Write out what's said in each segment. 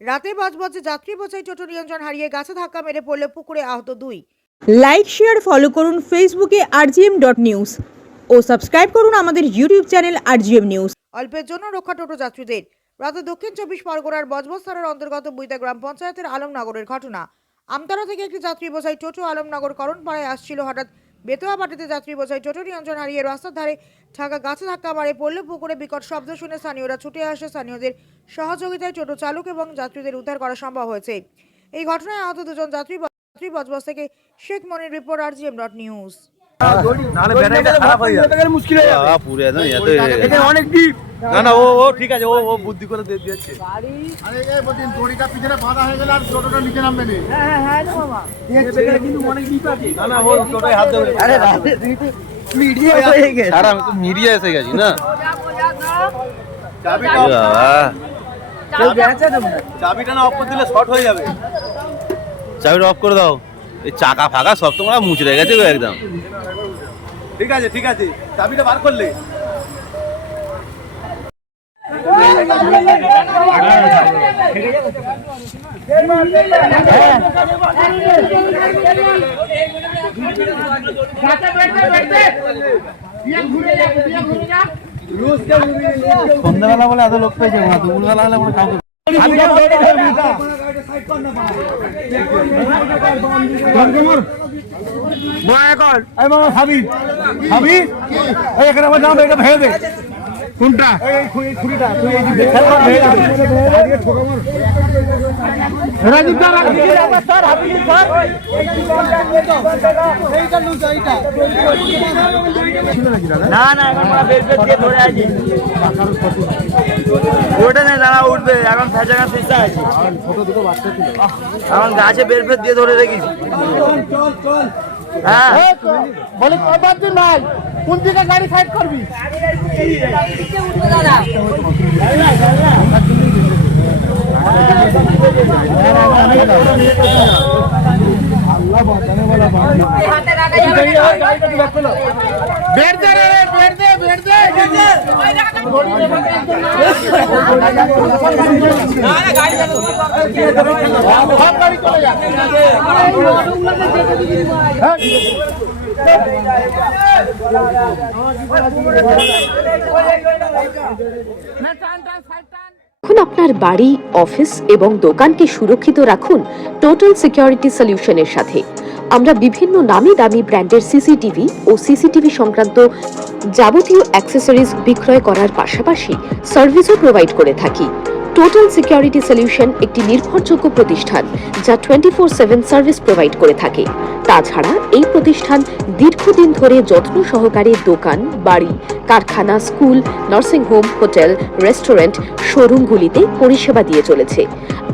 রাতে বাজবাজে যাত্রী বোঝাই টোটো নিয়ন্ত্রণ হারিয়ে গাছে ধাক্কা মেরে পড়লে পুকুরে আহত 2। লাইক শেয়ার ফলো করুন ফেসবুকে rgm.news ও সাবস্ক্রাইব করুন আমাদের ইউটিউব চ্যানেল rgm নিউজ। অল্পের জন্য রক্ষা টোটো যাত্রীদের। রাতে দক্ষিণ 24 পরগনার বজবজ থানার অন্তর্গত বুইদা গ্রাম পঞ্চায়েতের আলমনগরের ঘটনা। আমতারা থেকে একটি যাত্রী বোঝাই টোটো আলমনগর করণপাড়ায় আসছিল। হঠাৎ বেতোয়া পাটিতে যাত্রী বোঝাই টোটো নিয়ন্ত্রণ হারিয়ে রাস্তার ধারে থাকা গাছে ধাক্কা মারে পড়লে পুকুরে। বিকট শব্দ শুনে স্থানীয়রা ছুটে আসে। স্থানীয়দের সহযোগিতায় টোটো চালক এবং যাত্রীদের উদ্ধার করা সম্ভব হয়েছে। এই ঘটনায় আহত 2 জন যাত্রী বজবজ থেকে শেখ মনির রিপোর্ট rgm.news। নালে ব্যাটারিটা খারাপ হয়ে যাবে, মুশকিল হয়ে যাবে পুরো একদম এখানে অনেক ডিপ। না ও ঠিক আছে, ও বুদ্ধি করে দিয়ে দিয়েছে। আরে এই বদিন দড়িটা পিছনে বাঁধা হয়ে গেল আর টোটোটা নিচে নামবে না। হ্যাঁ রে বাবা, এখানে কিন্তু অনেক ডিপ আছে। না ও টোটোয় হাত দেবে। আরে রাতে মিডিয়া হয়ে গেছে। আরে আমি তো মিডিয়া এসে গেছি না। চাবিটা চাবিটা না অফ করে দিলে শর্ট হয়ে যাবে। চাবিটা অফ করে দাও। এই চাকা ফাঁকা সব তোমরা মুচড়ে গেছে একদম। ঠিক আছে ঠিক আছে, চাবিটা বার করলে সন্ধ্যাবেলা বলে এত লোক পেয়েছে, দুপুরবেলা হলে মনে কাউকে কোনটা না না ওটা নেই, দাঁড়া উঠবে এখন ফেঁচা চেষ্টা আছে। এখন গাছে বের ফের দিয়ে ধরে রেখেছি। হ্যাঁ বলে কবার তুই নাই কোন দিকে গাড়ি সাইড করবি? এখন আপনার বাড়ি, অফিস এবং দোকানকে সুরক্ষিত রাখুন টোটাল সিকিউরিটি সলিউশনের সাথে। আমরা বিভিন্ন নামি দামি ব্র্যান্ডের সিসিটিভি ও সিসিটিভি সংক্রান্ত যাবতীয় অ্যাক্সেসরিজ বিক্রয় করার পাশাপাশি সার্ভিসও প্রোভাইড করে থাকি। টোটাল সিকিউরিটি সলিউশন একটি নির্ভরযোগ্য প্রতিষ্ঠান যা 24/7 সার্ভিস প্রোভাইড করে থাকে। তাছাড়া এই প্রতিষ্ঠান দীর্ঘদিন ধরে যত্ন সহকারে দোকান, বাড়ি, কারখানা, স্কুল, নার্সিংহোম, হোটেল, রেস্টুরেন্ট, শোরুমগুলিতে পরিষেবা দিয়ে চলেছে।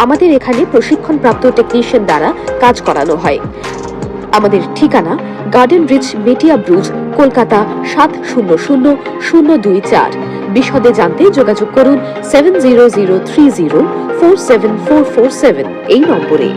আমাদের এখানে প্রশিক্ষণপ্রাপ্ত টেকনিশিয়ান দ্বারা কাজ করানো হয়। আমাদের ঠিকানা গার্ডেন রিচ, মেটিয়া ব্রুজ, কলকাতা 700024। বিশদে জানতে যোগাযোগ করুন 7003047447 এই নম্বরে।